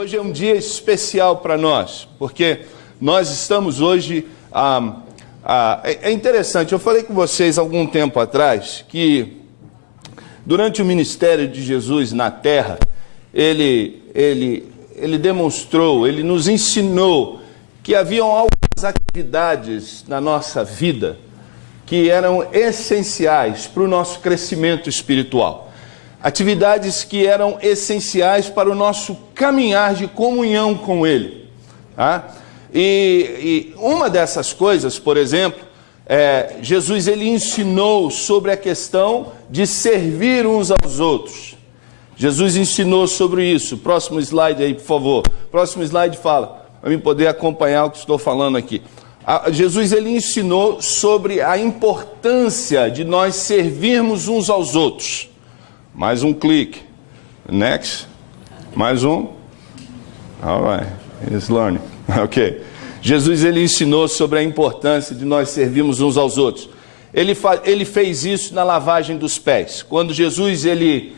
Hoje é um dia especial para nós, porque nós estamos hoje... é interessante, eu falei com vocês algum tempo atrás que durante o ministério de Jesus na terra, ele demonstrou, ele nos ensinou que haviam algumas atividades na nossa vida que eram essenciais para o nosso crescimento espiritual. Atividades que eram essenciais para o nosso caminhar de comunhão com Ele. Tá? E uma dessas coisas, por exemplo, Jesus ele ensinou sobre a questão de servir uns aos outros. Jesus ensinou sobre isso. Próximo slide aí, por favor. Próximo slide fala, para mim poder acompanhar o que estou falando aqui. Jesus ele ensinou sobre a importância de nós servirmos uns aos outros. Mais um clique. Next. Mais um. All right. It's learning. Ok. Jesus ele ensinou sobre a importância de nós servirmos uns aos outros. Ele fez isso na lavagem dos pés. Quando Jesus ele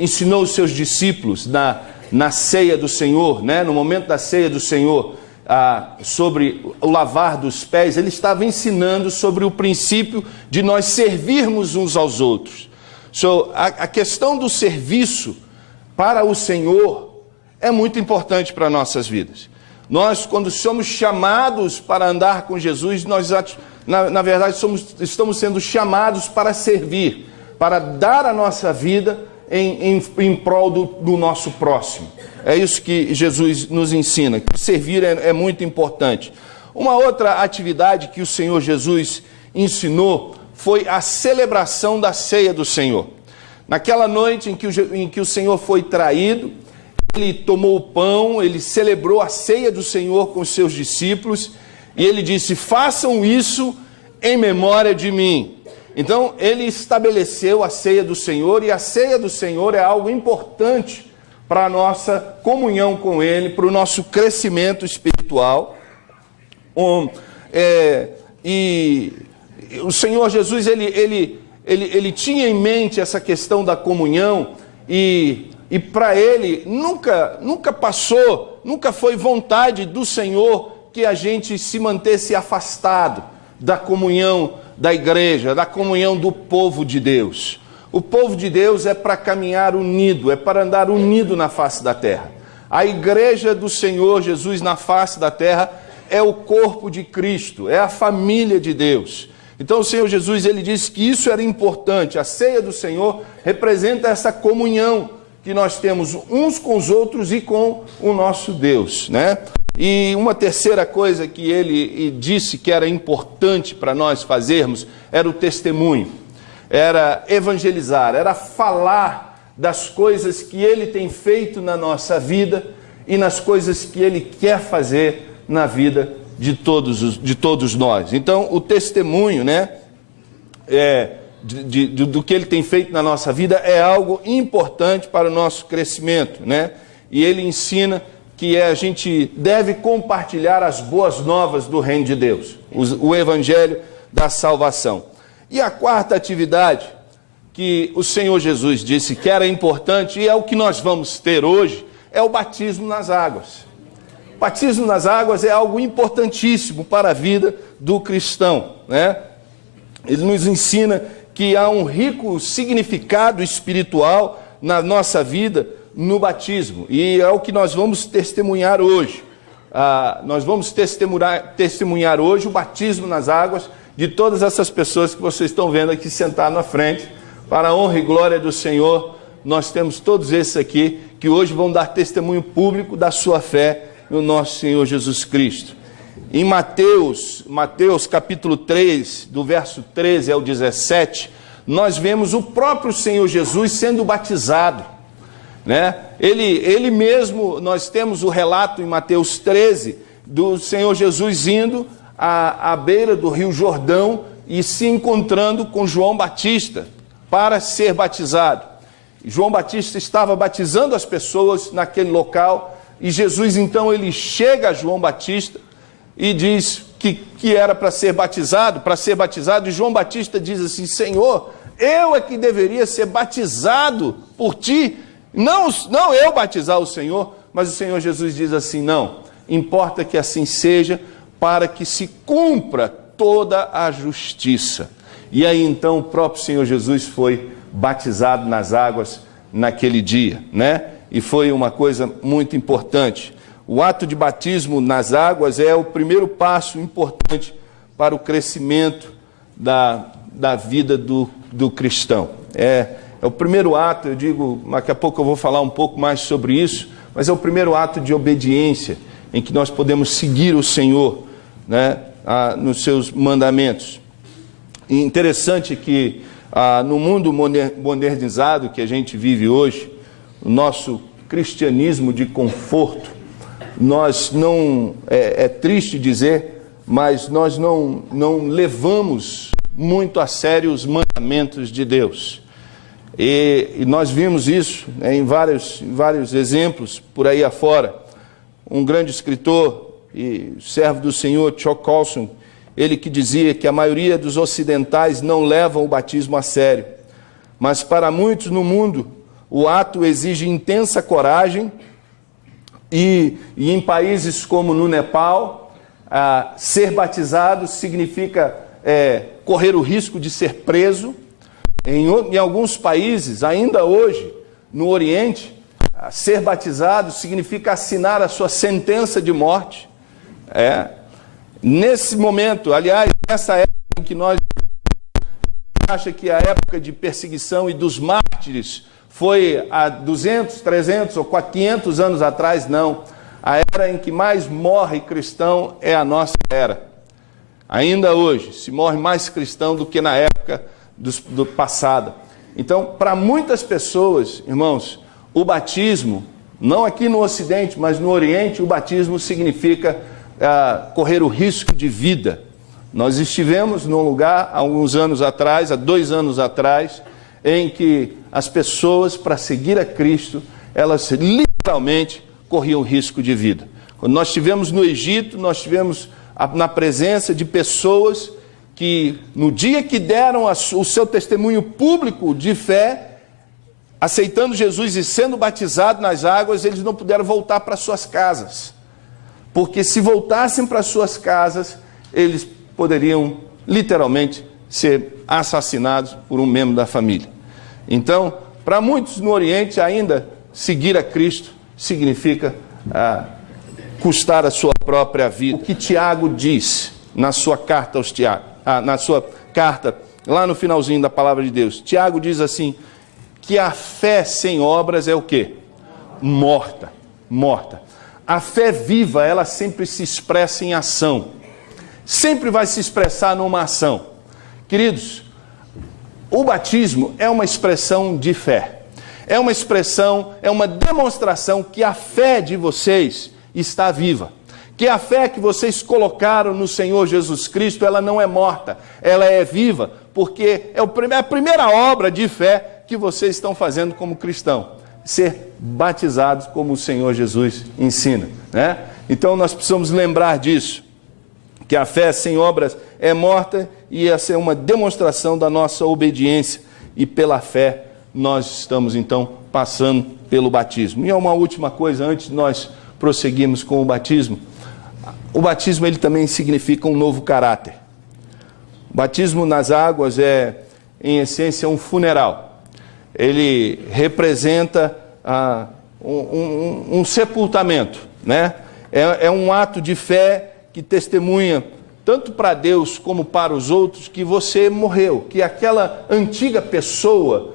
ensinou os seus discípulos na ceia do Senhor, né? No momento da ceia do Senhor, sobre o lavar dos pés, ele estava ensinando sobre o princípio de nós servirmos uns aos outros. A questão do serviço para o Senhor é muito importante para nossas vidas. Nós, quando somos chamados para andar com Jesus, nós, na verdade, estamos sendo chamados para servir, para dar a nossa vida em prol do nosso próximo. É isso que Jesus nos ensina, que servir é muito importante. Uma outra atividade que o Senhor Jesus ensinou foi a celebração da ceia do Senhor. Naquela noite em que o Senhor foi traído, ele tomou o pão, ele celebrou a ceia do Senhor com os seus discípulos, e ele disse, façam isso em memória de mim. Então, ele estabeleceu a ceia do Senhor, e a ceia do Senhor é algo importante para a nossa comunhão com Ele, para o nosso crescimento espiritual. E o Senhor Jesus, ele tinha em mente essa questão da comunhão, e para ele nunca foi vontade do Senhor que a gente se mantesse afastado da comunhão da igreja, da comunhão do povo de Deus. O povo de Deus é para caminhar unido, é para andar unido na face da terra. A igreja do Senhor Jesus na face da terra é o corpo de Cristo, é a família de Deus. Então o Senhor Jesus ele disse que isso era importante. A ceia do Senhor representa essa comunhão que nós temos uns com os outros e com o nosso Deus, né? E uma terceira coisa que ele disse que era importante para nós fazermos era o testemunho, era evangelizar, era falar das coisas que ele tem feito na nossa vida e nas coisas que ele quer fazer na vida de todos nós. Então, o testemunho, né, do que ele tem feito na nossa vida é algo importante para o nosso crescimento, né? E ele ensina que a gente deve compartilhar as boas novas do reino de Deus, o evangelho da salvação. E a quarta atividade que o Senhor Jesus disse que era importante, e é o que nós vamos ter hoje, é o batismo nas águas. O batismo nas águas é algo importantíssimo para a vida do cristão, né? Ele nos ensina que há um rico significado espiritual na nossa vida no batismo, e é o que nós vamos testemunhar hoje. Nós vamos testemunhar hoje o batismo nas águas de todas essas pessoas que vocês estão vendo aqui sentadas na frente. Para a honra e glória do Senhor, nós temos todos esses aqui que hoje vão dar testemunho público da sua fé no nosso Senhor Jesus Cristo. Em Mateus capítulo 3, do verso 13 ao 17, nós vemos o próprio Senhor Jesus sendo batizado, né? Ele mesmo, nós temos o relato em Mateus 13, do Senhor Jesus indo à beira do Rio Jordão e se encontrando com João Batista para ser batizado. João Batista estava batizando as pessoas naquele local, e Jesus então ele chega a João Batista e diz que era para ser batizado, e João Batista diz assim, Senhor, eu é que deveria ser batizado por ti, não eu batizar o Senhor. mas o Senhor Jesus diz assim: não, importa que assim seja, para que se cumpra toda a justiça. E aí então o próprio Senhor Jesus foi batizado nas águas naquele dia, né? E foi uma coisa muito importante. O ato de batismo nas águas é o primeiro passo importante para o crescimento da vida do cristão. É o primeiro ato, eu digo, daqui a pouco eu vou falar um pouco mais sobre isso, mas é o primeiro ato de obediência, em que nós podemos seguir o Senhor, né, nos seus mandamentos. E interessante que no mundo modernizado que a gente vive hoje, o nosso cristianismo de conforto, nós não, é triste dizer, mas nós não levamos muito a sério os mandamentos de Deus. E nós vimos isso, né, em vários exemplos por aí afora. Um grande escritor e servo do Senhor, Chuck Colson, ele que dizia que a maioria dos ocidentais não levam o batismo a sério. Mas para muitos no mundo, o ato exige intensa coragem e em países como no Nepal, ser batizado significa correr o risco de ser preso. Em alguns países, ainda hoje, no Oriente, ser batizado significa assinar a sua sentença de morte. Nesse momento, aliás, nessa época em que nós acha que a época de perseguição e dos mártires foi há 200, 300 ou 500 anos atrás, não. A era em que mais morre cristão é a nossa era. Ainda hoje, se morre mais cristão do que na época do passado. Então, para muitas pessoas, irmãos, o batismo, não aqui no Ocidente, mas no Oriente, o batismo significa correr o risco de vida. Nós estivemos num lugar, há alguns anos atrás, há 2 anos atrás, em que as pessoas, para seguir a Cristo, elas literalmente corriam risco de vida. Quando nós estivemos no Egito, nós estivemos na presença de pessoas que, no dia que deram o seu testemunho público de fé, aceitando Jesus e sendo batizados nas águas, eles não puderam voltar para suas casas. Porque se voltassem para suas casas, eles poderiam literalmente ser assassinados por um membro da família. Então, para muitos no Oriente, ainda seguir a Cristo significa custar a sua própria vida. O que Tiago diz na sua carta aos Tiago, na sua carta, lá no finalzinho da palavra de Deus, Tiago diz assim, que a fé sem obras é o quê? Morta. Morta. A fé viva, ela sempre se expressa em ação. Sempre vai se expressar numa ação. Queridos, o batismo é uma expressão de fé. É uma expressão, é uma demonstração que a fé de vocês está viva. Que a fé que vocês colocaram no Senhor Jesus Cristo, ela não é morta, ela é viva, porque é a primeira obra de fé que vocês estão fazendo como cristão. Ser batizados como o Senhor Jesus ensina, né? Então nós precisamos lembrar disso, que a fé sem obras é morta e essa é uma demonstração da nossa obediência e pela fé nós estamos então passando pelo batismo. E uma última coisa antes de nós prosseguirmos com o batismo ele também significa um novo caráter. O batismo nas águas é em essência um funeral. Ele representa um sepultamento, né? É um ato de fé que testemunha, tanto para Deus como para os outros, que você morreu, que aquela antiga pessoa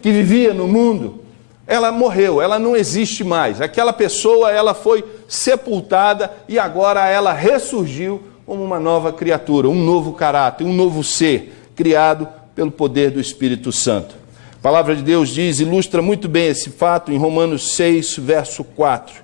que vivia no mundo, ela morreu, ela não existe mais. Aquela pessoa, ela foi sepultada e agora ela ressurgiu como uma nova criatura, um novo caráter, um novo ser, criado pelo poder do Espírito Santo. A palavra de Deus ilustra muito bem esse fato em Romanos 6, verso 4.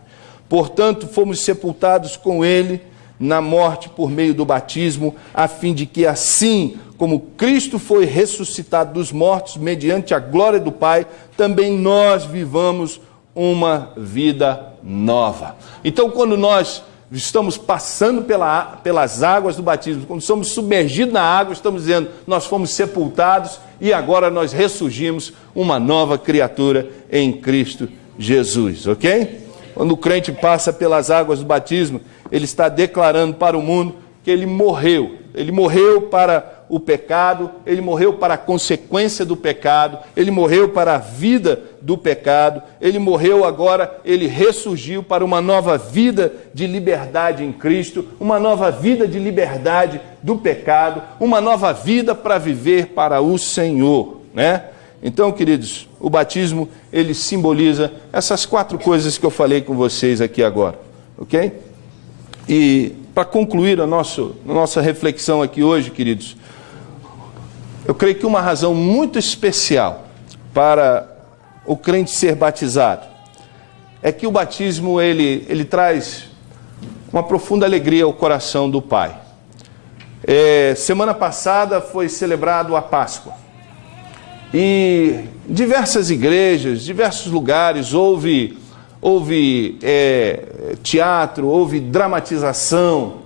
Portanto, fomos sepultados com ele na morte por meio do batismo, a fim de que assim como Cristo foi ressuscitado dos mortos mediante a glória do Pai, também nós vivamos uma vida nova. Então, quando nós estamos passando pelas águas do batismo, quando somos submergidos na água, estamos dizendo, nós fomos sepultados e agora nós ressurgimos uma nova criatura em Cristo Jesus, ok? Quando o crente passa pelas águas do batismo, ele está declarando para o mundo que ele morreu. Ele morreu para o pecado, ele morreu para a consequência do pecado, ele morreu para a vida do pecado, ele morreu agora, ele ressurgiu para uma nova vida de liberdade em Cristo, uma nova vida de liberdade do pecado, uma nova vida para viver para o Senhor, né? Então, queridos, o batismo, ele simboliza essas 4 coisas que eu falei com vocês aqui agora, ok? E para concluir a nossa reflexão aqui hoje, queridos, eu creio que uma razão muito especial para o crente ser batizado é que o batismo ele traz uma profunda alegria ao coração do Pai. Semana passada foi celebrado a Páscoa e diversas igrejas, diversos lugares houve teatro, houve dramatização,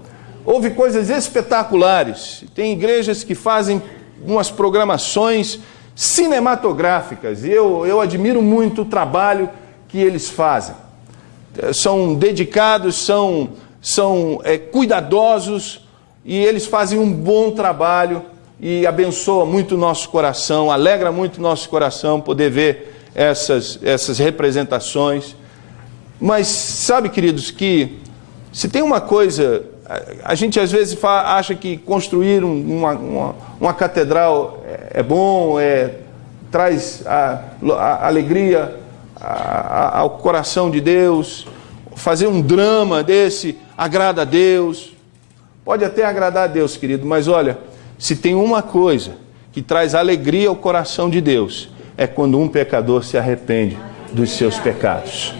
houve coisas espetaculares. Tem igrejas que fazem umas programações cinematográficas, e eu admiro muito o trabalho que eles fazem. São dedicados, são cuidadosos, e eles fazem um bom trabalho, e abençoa muito o nosso coração, alegra muito o nosso coração poder ver essas representações. Mas sabe, queridos, que se tem uma coisa, a gente às vezes acha que construir uma catedral é bom, traz a alegria ao coração de Deus, fazer um drama desse agrada a Deus. Pode até agradar a Deus, querido, mas olha, se tem uma coisa que traz alegria ao coração de Deus, é quando um pecador se arrepende dos seus pecados.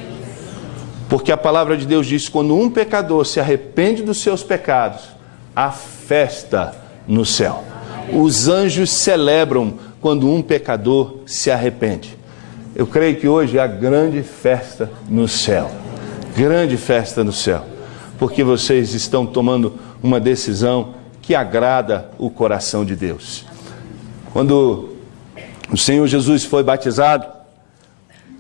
Porque a palavra de Deus diz, quando um pecador se arrepende dos seus pecados, há festa no céu. Os anjos celebram quando um pecador se arrepende. Eu creio que hoje há grande festa no céu. Grande festa no céu. Porque vocês estão tomando uma decisão que agrada o coração de Deus. Quando o Senhor Jesus foi batizado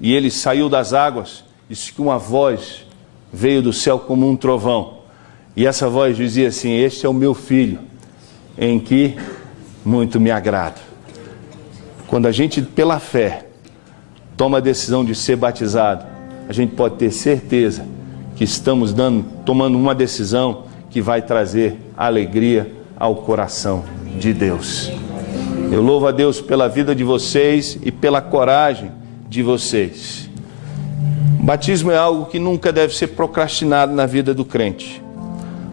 e ele saiu das águas, diz que uma voz veio do céu como um trovão. E essa voz dizia assim, este é o meu filho, em que muito me agrado. Quando a gente, pela fé, toma a decisão de ser batizado, a gente pode ter certeza que estamos tomando uma decisão que vai trazer alegria ao coração de Deus. Eu louvo a Deus pela vida de vocês e pela coragem de vocês. O batismo é algo que nunca deve ser procrastinado na vida do crente,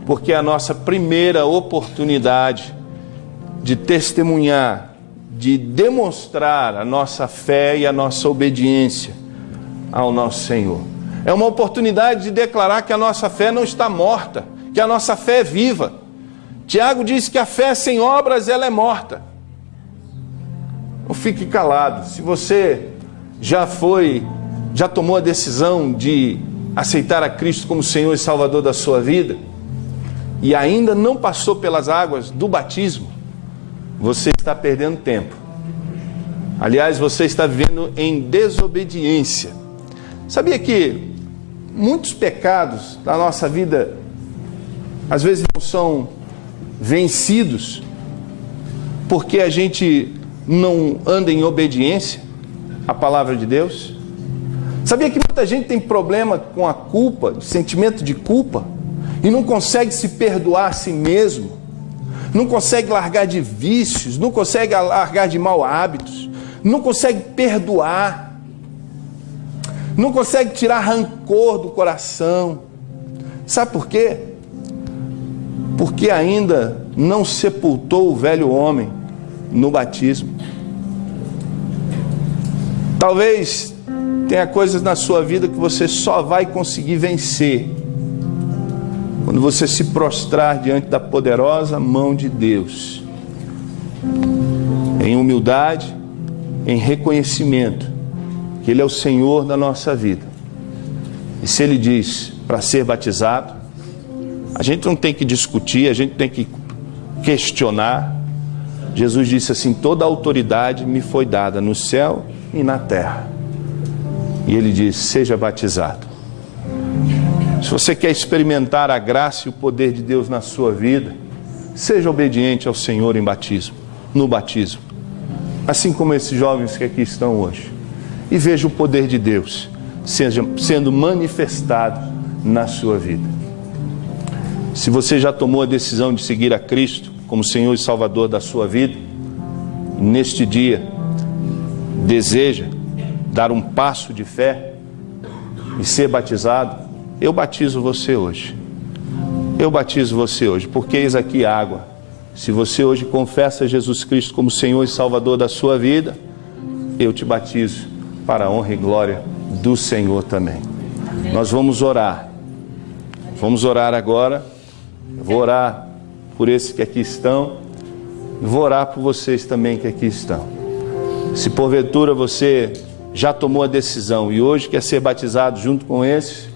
porque é a nossa primeira oportunidade de testemunhar, de demonstrar a nossa fé e a nossa obediência ao nosso Senhor. É uma oportunidade de declarar que a nossa fé não está morta, que a nossa fé é viva. Tiago diz que a fé sem obras ela é morta. Não fique calado. Se você já tomou a decisão de aceitar a Cristo como Senhor e Salvador da sua vida e ainda não passou pelas águas do batismo, você está perdendo tempo. Aliás, você está vivendo em desobediência. Sabia que muitos pecados da nossa vida às vezes não são vencidos porque a gente não anda em obediência à palavra de Deus? Sabia que muita gente tem problema com a culpa, o sentimento de culpa, e não consegue se perdoar a si mesmo, não consegue largar de vícios, não consegue largar de maus hábitos, não consegue perdoar, não consegue tirar rancor do coração. Sabe por quê? Porque ainda não sepultou o velho homem no batismo. Talvez tenha coisas na sua vida que você só vai conseguir vencer quando você se prostrar diante da poderosa mão de Deus, em humildade, em reconhecimento que Ele é o Senhor da nossa vida. E se Ele diz para ser batizado, a gente não tem que discutir, a gente tem que questionar. Jesus disse assim, toda a autoridade me foi dada no céu e na terra. E Ele diz, seja batizado. Se você quer experimentar a graça e o poder de Deus na sua vida, seja obediente ao Senhor em batismo, no batismo. Assim como esses jovens que aqui estão hoje. E veja o poder de Deus sendo manifestado na sua vida. Se você já tomou a decisão de seguir a Cristo como Senhor e Salvador da sua vida, neste dia deseja dar um passo de fé e ser batizado, eu batizo você hoje. Eu batizo você hoje, porque eis aqui água. Se você hoje confessa Jesus Cristo como Senhor e Salvador da sua vida, eu te batizo para a honra e glória do Senhor também. Nós vamos orar. Vamos orar agora. Eu vou orar por esses que aqui estão. Vou orar por vocês também que aqui estão. Se porventura você já tomou a decisão e hoje quer ser batizado junto com esses,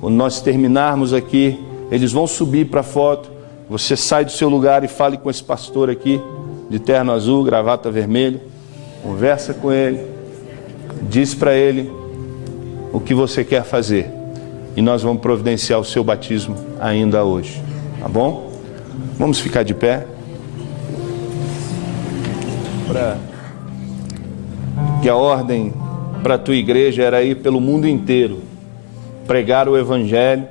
quando nós terminarmos aqui, eles vão subir para a foto. Você sai do seu lugar e fale com esse pastor aqui, de terno azul, gravata vermelha. Conversa com ele. Diz para ele o que você quer fazer. E nós vamos providenciar o seu batismo ainda hoje. Tá bom? Vamos ficar de pé. Que a ordem para a tua igreja era ir pelo mundo inteiro, pregar o Evangelho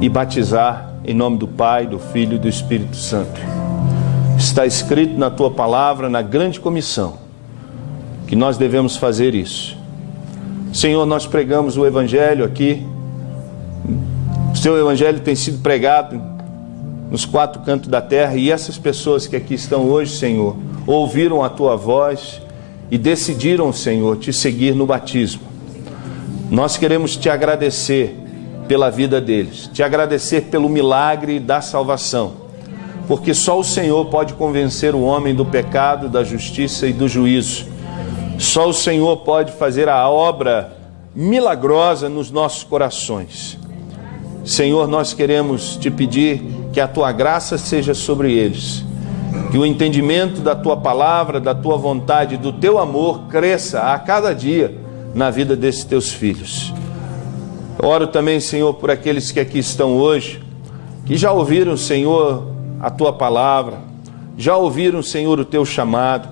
e batizar em nome do Pai, do Filho e do Espírito Santo. Está escrito na tua palavra, na grande comissão, que nós devemos fazer isso. Senhor, nós pregamos o Evangelho aqui. O seu Evangelho tem sido pregado nos quatro cantos da terra, e essas pessoas que aqui estão hoje, Senhor, ouviram a tua voz e decidiram, Senhor, te seguir no batismo. Nós queremos te agradecer pela vida deles, te agradecer pelo milagre da salvação, porque só o Senhor pode convencer o homem do pecado, da justiça e do juízo. Só o Senhor pode fazer a obra milagrosa nos nossos corações. Senhor, nós queremos te pedir que a tua graça seja sobre eles, que o entendimento da tua palavra, da tua vontade, do teu amor cresça a cada dia na vida desses teus filhos. Oro também, Senhor, por aqueles que aqui estão hoje, que já ouviram, Senhor, a tua palavra, já ouviram, Senhor, o teu chamado,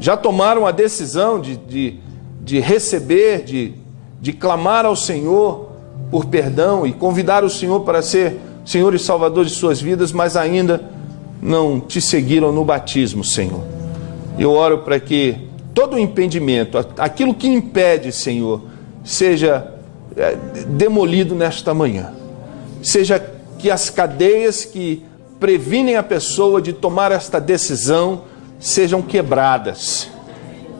já tomaram a decisão de receber, de clamar ao Senhor por perdão e convidar o Senhor para ser Senhor e Salvador de suas vidas, mas ainda não te seguiram no batismo, Senhor. Eu oro para que todo o impedimento, aquilo que impede, Senhor, seja demolido nesta manhã. Seja que as cadeias que previnem a pessoa de tomar esta decisão sejam quebradas.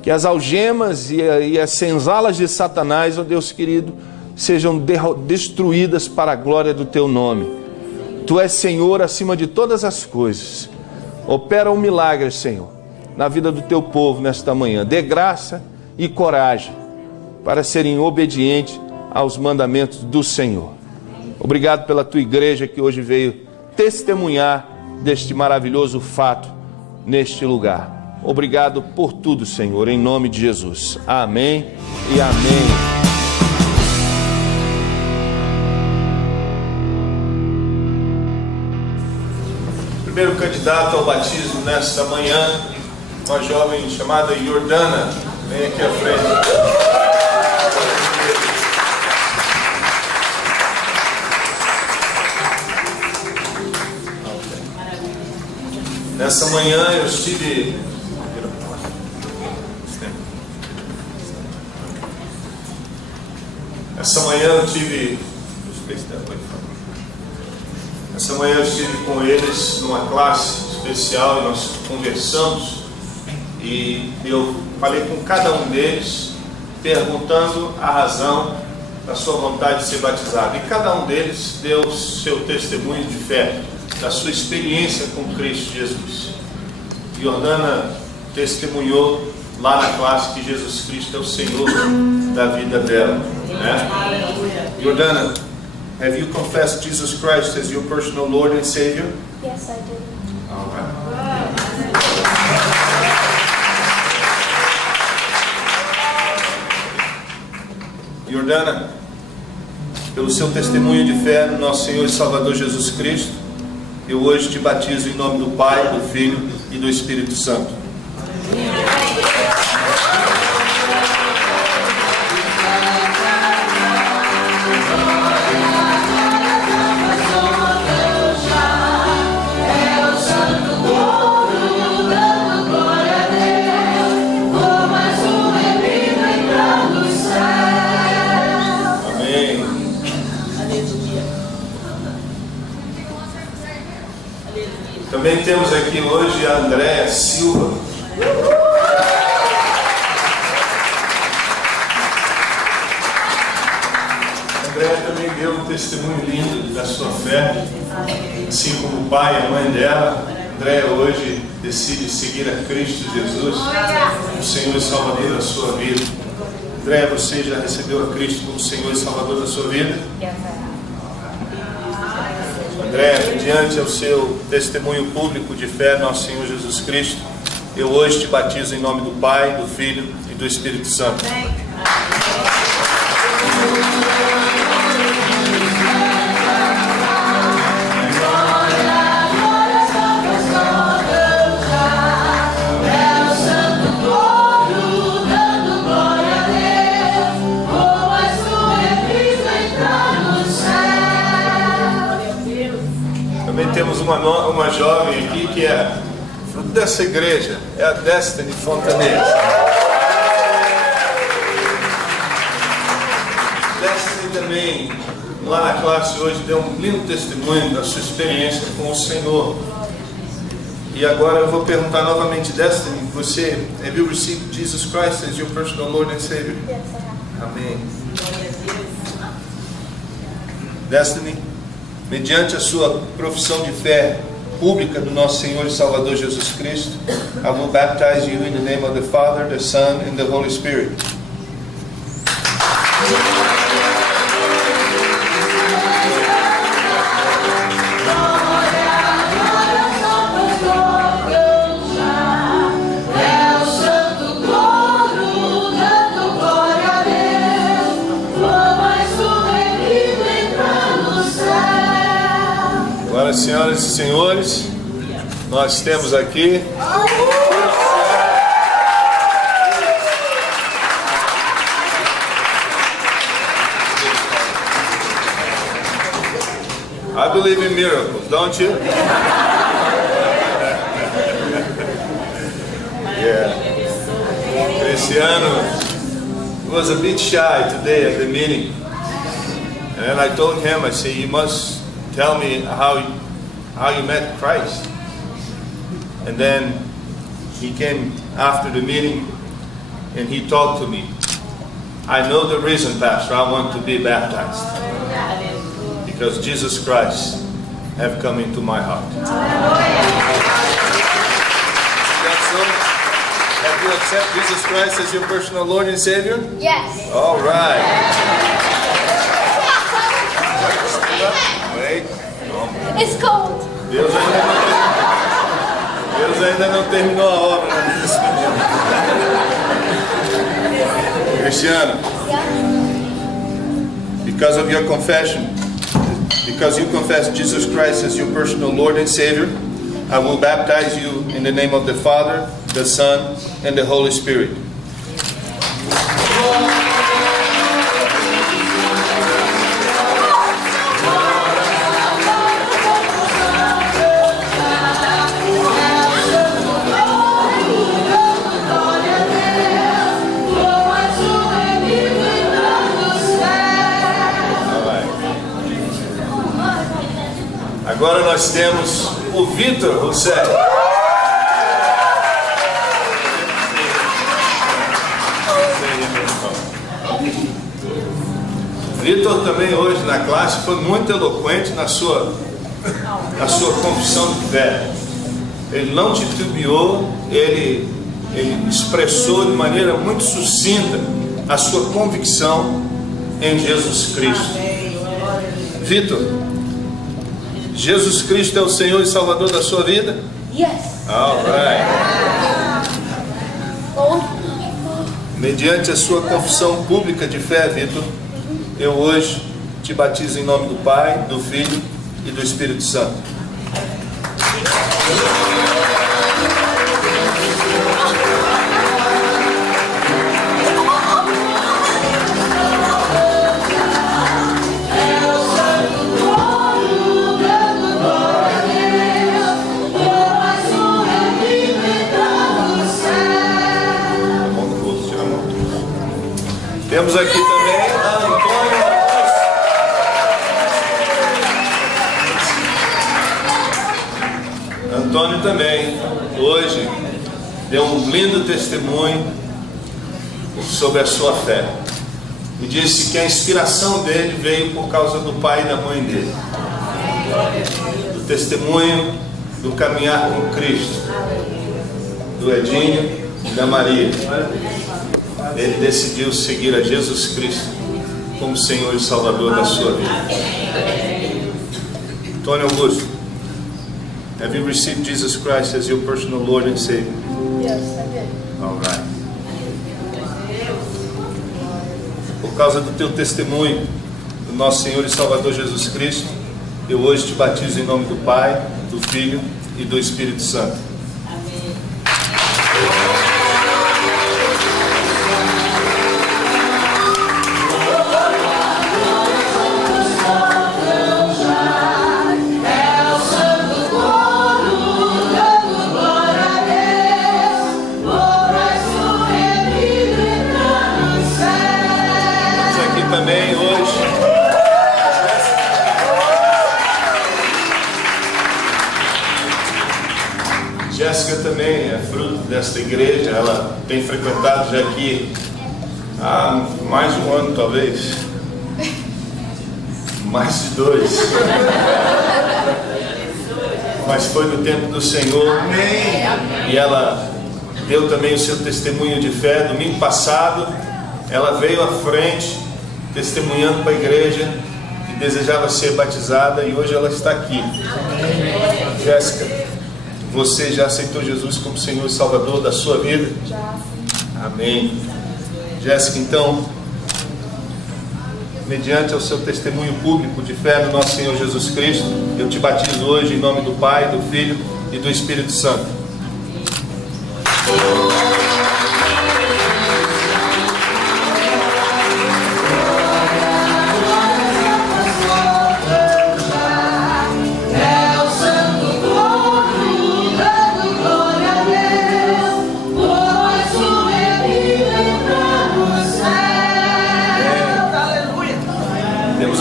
Que as algemas e as senzalas de Satanás, ó Deus querido, sejam destruídas para a glória do teu nome. Tu és Senhor acima de todas as coisas. Opera um milagre, Senhor, na vida do teu povo nesta manhã. Dê graça e coragem para serem obedientes aos mandamentos do Senhor. Obrigado pela tua igreja que hoje veio testemunhar deste maravilhoso fato neste lugar. Obrigado por tudo, Senhor, em nome de Jesus. Amém e amém. Primeiro candidato ao batismo nesta manhã, uma jovem chamada Jordana. Vem aqui à frente. Nessa manhã eu estive... Essa manhã eu estive com eles numa classe especial e nós conversamos e eu falei com cada um deles perguntando a razão da sua vontade de ser batizado, e cada um deles deu seu testemunho de fé, da sua experiência com Cristo Jesus. Jordana testemunhou lá na classe que Jesus Cristo é o Senhor da vida dela, né? Jordana, have you confessed Jesus Christ as your personal Lord and Savior? Yes, I do. All right. Jordana, pelo seu testemunho de fé no nosso Senhor e Salvador Jesus Cristo, eu hoje te batizo em nome do Pai, do Filho e do Espírito Santo. Também temos aqui hoje a Andréa Silva. A Andréa também deu um testemunho lindo da sua fé, assim como o pai e a mãe dela. A Andréa hoje decide seguir a Cristo Jesus, o Senhor e Salvador da sua vida. Andréa, você já recebeu a Cristo como Senhor e Salvador da sua vida? André, mediante ao seu testemunho público de fé no nosso Senhor Jesus Cristo, eu hoje te batizo em nome do Pai, do Filho e do Espírito Santo. Também temos uma jovem aqui que é fruto dessa igreja, é a Destiny Fontanese. Destiny também, lá na classe hoje, deu um lindo testemunho da sua experiência com o Senhor. E agora eu vou perguntar novamente, Destiny, você, have you received Jesus Christ as your personal Lord and Savior? Yes, Amém. Destiny, mediante a sua profissão de fé pública do nosso Senhor e Salvador Jesus Cristo, I will baptize you in the name of the Father, the Son, and the Holy Spirit. Agora, senhoras e senhores, nós temos aqui I believe in miracles, don't you? Yeah. Cristiano was a bit shy today at the meeting. And I told him, I said, you must tell me how you met Christ. And then he came after the meeting and he talked to me. I know the reason, Pastor, I want to be baptized. Because Jesus Christ have come into my heart. That's so? Have you accepted Jesus Christ as your personal Lord and Savior? yes. All right. Wait. It's cold. Deus ainda não terminou a obra nesse menino. Cristiano, because of your confession, because you confess Jesus Christ as your personal Lord and Savior, I will baptize you in the name of the Father, the Son, and the Holy Spirit. Agora nós temos o Vitor Rousseff. Vitor também hoje na classe foi muito eloquente na sua confissão de fé. Ele não titubeou, ele expressou de maneira muito sucinta a sua convicção em Jesus Cristo. Vitor, Jesus Cristo é o Senhor e Salvador da sua vida? Yes. All right. Cold. Mediante a sua confissão pública de fé, Vitor, eu hoje te batizo em nome do Pai, do Filho e do Espírito Santo. Temos aqui também a Antônio. Antônio também, hoje, deu um lindo testemunho sobre a sua fé. E disse que a inspiração dele veio por causa do pai e da mãe dele. Do testemunho do caminhar com Cristo. Do Edinho e da Maria. Ele decidiu seguir a Jesus Cristo como Senhor e Salvador da sua vida. Antônio Augusto, have you received Jesus Christ as your personal Lord and Savior? Yes, I did. All right. Por causa do teu testemunho do nosso Senhor e Salvador Jesus Cristo, eu hoje te batizo em nome do Pai, do Filho e do Espírito Santo. Também hoje Jéssica também é fruto desta igreja. Ela tem frequentado já aqui há mais de um ano, talvez mais de 2, mas foi no tempo do Senhor. E ela deu também o seu testemunho de fé. Domingo passado ela veio à frente testemunhando para a igreja que desejava ser batizada, e hoje ela está aqui. Jéssica, você já aceitou Jesus como Senhor e Salvador da sua vida? Já. Amém. Jéssica, então, mediante o seu testemunho público de fé no nosso Senhor Jesus Cristo, eu te batizo hoje em nome do Pai, do Filho e do Espírito Santo.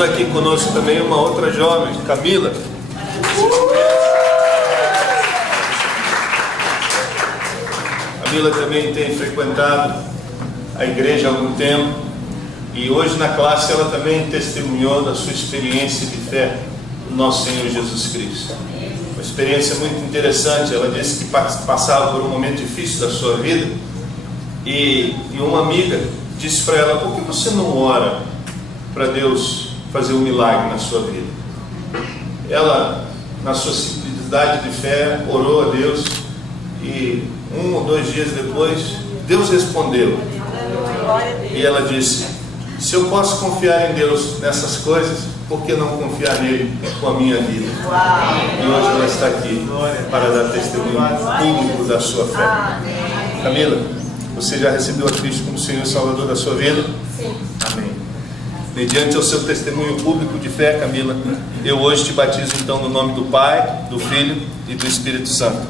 Aqui conosco também uma outra jovem, Camila. Camila também tem frequentado a igreja há algum tempo, e hoje na classe ela também testemunhou da sua experiência de fé no nosso Senhor Jesus Cristo. Uma experiência muito interessante. Ela disse que passava por um momento difícil da sua vida, e uma amiga disse para ela: por que você não ora para Deus fazer um milagre na sua vida? Ela, na sua simplicidade de fé, orou a Deus, e 1 ou 2 dias depois Deus respondeu. E ela disse: se eu posso confiar em Deus nessas coisas, por que não confiar nele com a minha vida? E hoje ela está aqui para dar testemunho público da sua fé. Camila, você já recebeu a Cristo como Senhor e Salvador da sua vida? Sim. Amém. Mediante o seu testemunho público de fé, Camila, eu hoje te batizo então no nome do Pai, do Filho e do Espírito Santo.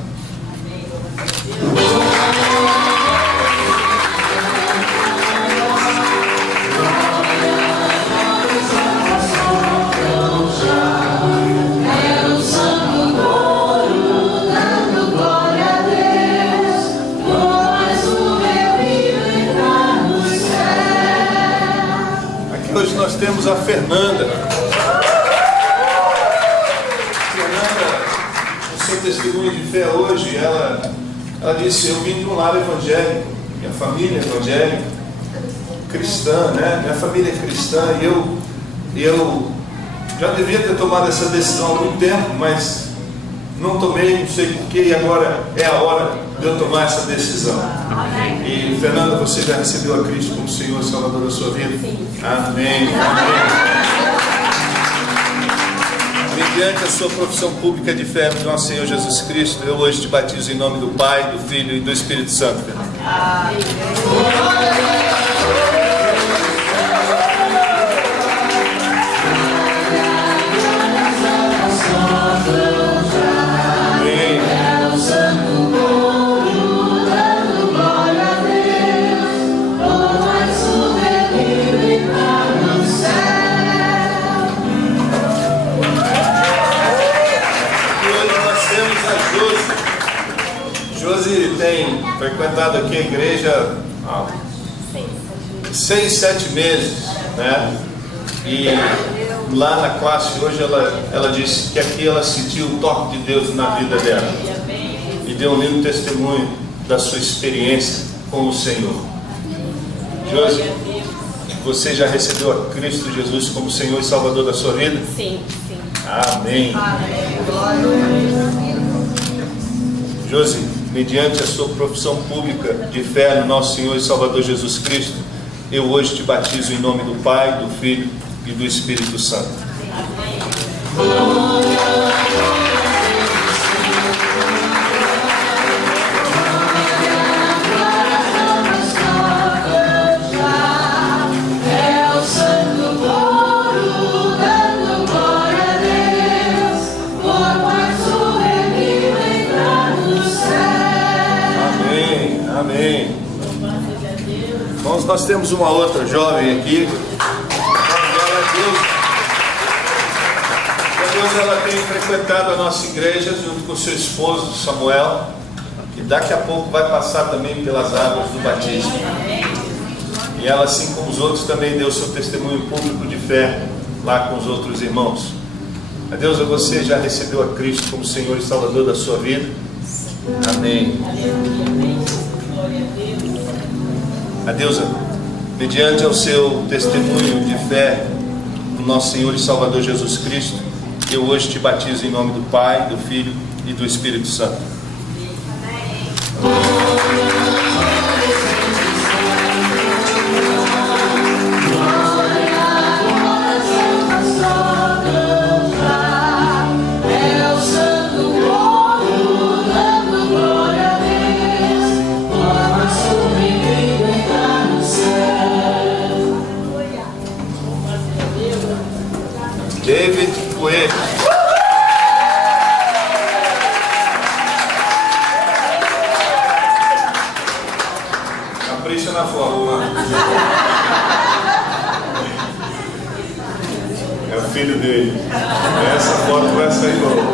Hoje nós temos a Fernanda. Fernanda, o seu testemunho de fé hoje, ela disse: eu vim de um lar evangélico, minha família é evangélica, cristã, né? Minha família é cristã, e eu já devia ter tomado essa decisão há muito tempo, mas não tomei, não sei porquê, e agora é a hora de eu tomar essa decisão. E Fernanda, você já recebeu a Cristo como Senhor e Salvador da sua vida? Sim. Amém. Amém. mediante a sua profissão pública de fé no nosso Senhor Jesus Cristo, eu hoje te batizo em nome do Pai, do Filho e do Espírito Santo. Josi tem frequentado aqui a igreja há 6, 7 meses, né? E lá na classe hoje ela disse que aqui ela sentiu o toque de Deus na vida dela e deu um lindo testemunho da sua experiência com o Senhor. Josi, você já recebeu a Cristo Jesus como Senhor e Salvador da sua vida? Sim, sim. Amém. Josi, mediante a sua profissão pública de fé no nosso Senhor e Salvador Jesus Cristo, eu hoje te batizo em nome do Pai, do Filho e do Espírito Santo. Irmãos, nós temos uma outra jovem aqui. Ela tem frequentado a nossa igreja junto com seu esposo Samuel, que daqui a pouco vai passar também pelas águas do batismo. E ela, assim como os outros, também deu seu testemunho público de fé lá com os outros irmãos. Adeus a você, já recebeu a Cristo como Senhor e Salvador da sua vida? Amém. Adeus, mediante ao seu testemunho de fé no nosso Senhor e Salvador Jesus Cristo, eu hoje te batizo em nome do Pai, do Filho e do Espírito Santo. David Coelho. Capricha na foto, mano. É o filho dele. Essa foto vai sair logo.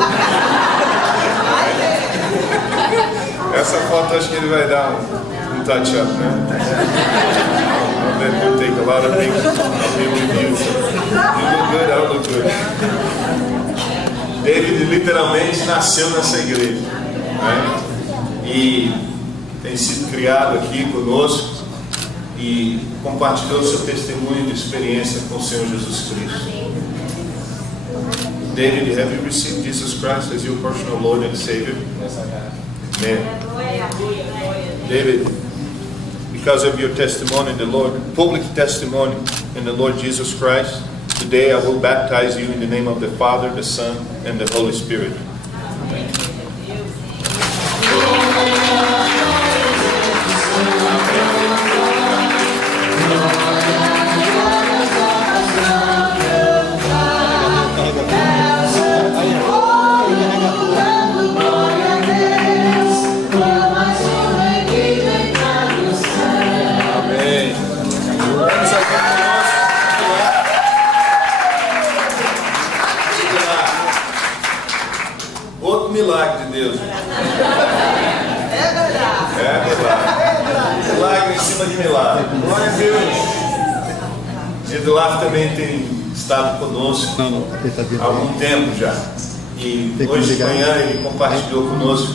Essa foto acho que ele vai dar um touch-up, né? I'll take a lot of things. I'll be with you. You look good, I'll look good. David literalmente nasceu nessa igreja, né? E tem sido criado aqui conosco e compartilhou seu testemunho de experiência com o Senhor Jesus Cristo. David, have you received Jesus Christ as your personal Lord and Savior? Yes, I have. Amen. David, because of your testimony in the Lord, public testimony in the Lord Jesus Christ, today I will baptize you in the name of the Father, the Son, and the Holy Spirit. Amen. Milagre de Deus. É verdade. Milagre em cima de milagre. Glória a Deus. Edilaf também tem estado conosco há algum tempo já. E hoje de manhã ele compartilhou conosco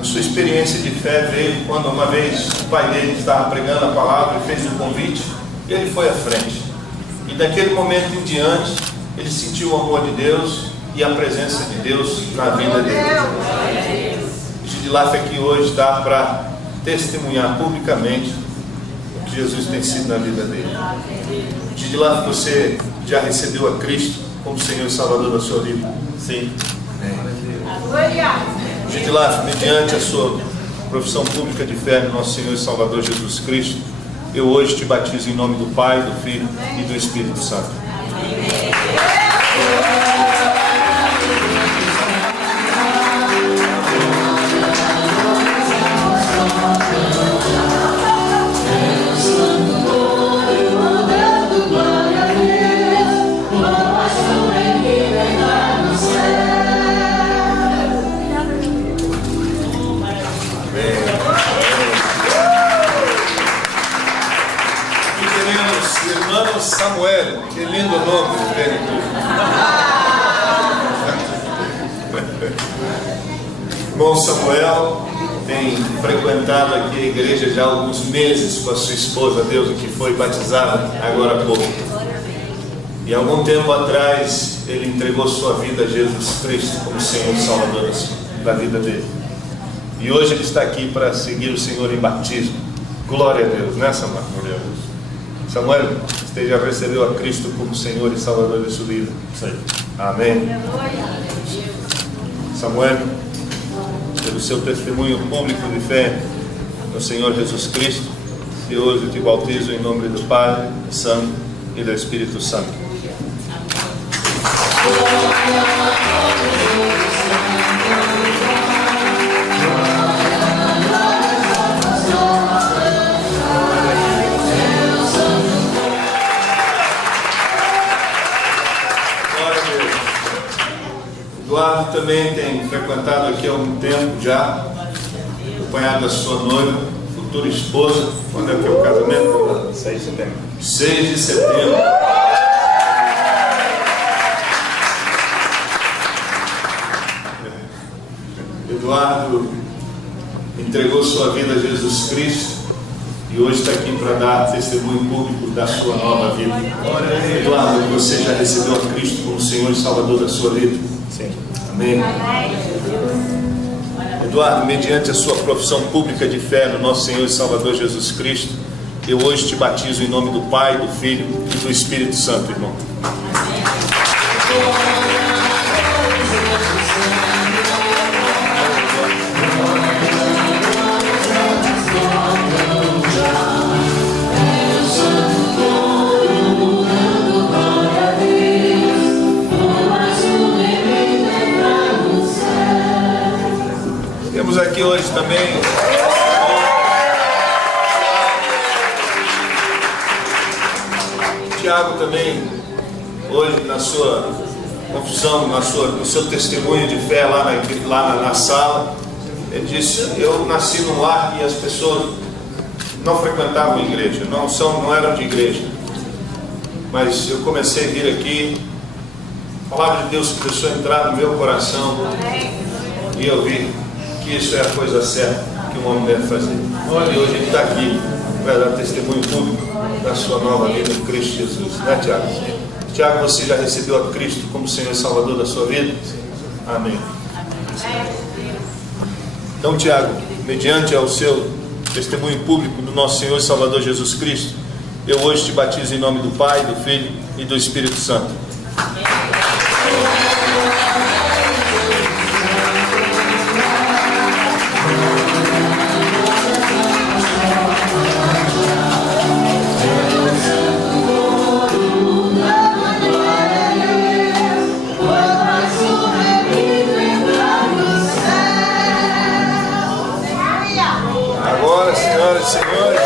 a sua experiência de fé. Veio quando uma vez o pai dele estava pregando a palavra e fez um convite. E ele foi à frente. E daquele momento em diante ele sentiu o amor de Deus e a presença de Deus na vida dele. Edilaf aqui hoje está para testemunhar publicamente o que Jesus tem sido na vida dele. Edilaf, você já recebeu a Cristo como Senhor e Salvador da sua vida? Sim. Gidilaf, mediante a sua profissão pública de fé no nosso Senhor e Salvador Jesus Cristo, eu hoje te batizo em nome do Pai, do Filho e do Espírito Santo. Samuel, que lindo nome, Irmão Samuel tem frequentado aqui a igreja já há alguns meses com a sua esposa, Deus, que foi batizada agora há pouco. E há algum tempo atrás ele entregou sua vida a Jesus Cristo como Senhor e Salvador da vida dele. E hoje ele está aqui para seguir o Senhor em batismo. Glória a Deus, né, Samuel? Glória a Deus. Samuel, você já recebeu a Cristo como Senhor e Salvador da sua vida? Sim. Amém. Samuel, pelo seu testemunho público de fé no Senhor Jesus Cristo, e hoje eu te bautizo em nome do Pai, do Santo e do Espírito Santo. Eduardo também tem frequentado aqui há algum tempo já, acompanhado da sua noiva, futura esposa. Quando é que é o casamento? 6 de setembro. 6 de setembro. Eduardo entregou sua vida a Jesus Cristo e hoje está aqui para dar testemunho público da sua nova vida. Eduardo, você já recebeu a Cristo como Senhor e Salvador da sua vida? Sim. Amém. Eduardo, mediante a sua profissão pública de fé no nosso Senhor e Salvador Jesus Cristo, eu hoje te batizo em nome do Pai, do Filho e do Espírito Santo, irmão. Temos aqui hoje também Tiago também, hoje na sua confissão, no seu testemunho de fé lá na sala, ele disse: eu nasci num lar e as pessoas não frequentavam a igreja, não eram de igreja, mas eu comecei a vir aqui, a palavra de Deus começou a entrar no meu coração e eu vi que isso é a coisa certa que um homem deve fazer. E hoje ele está aqui para dar testemunho público da sua nova vida em Cristo Jesus, né, Tiago? Tiago, você já recebeu a Cristo como Senhor e Salvador da sua vida? Amém. Então, Tiago, mediante ao seu testemunho público do nosso Senhor e Salvador Jesus Cristo, eu hoje te batizo em nome do Pai, do Filho e do Espírito Santo. Agora, senhoras e senhores,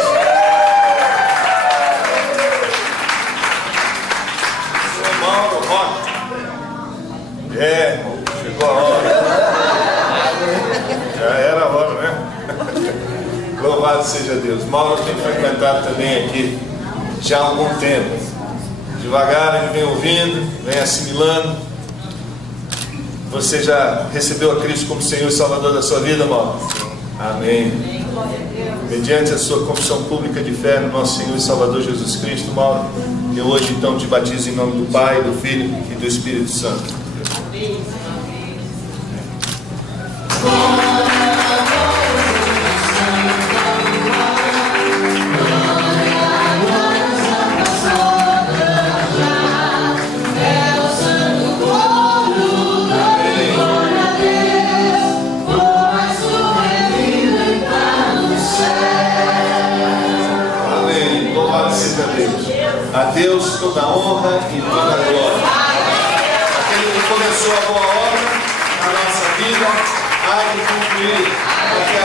Sr. Mauro Roque. Chegou a hora. Já era a hora, né? Louvado seja Deus. Mauro tem frequentado também aqui já há algum tempo. Devagar ele vem ouvindo, vem assimilando. Você já recebeu a Cristo como Senhor e Salvador da sua vida, Mauro? Amém. Mediante a sua confissão pública de fé no nosso Senhor e Salvador Jesus Cristo, Mauro, eu hoje então te batizo em nome do Pai, do Filho e do Espírito Santo. Deus música deles. A Deus toda a honra e toda a glória. Aquele que começou a boa obra na nossa vida, há de concluir até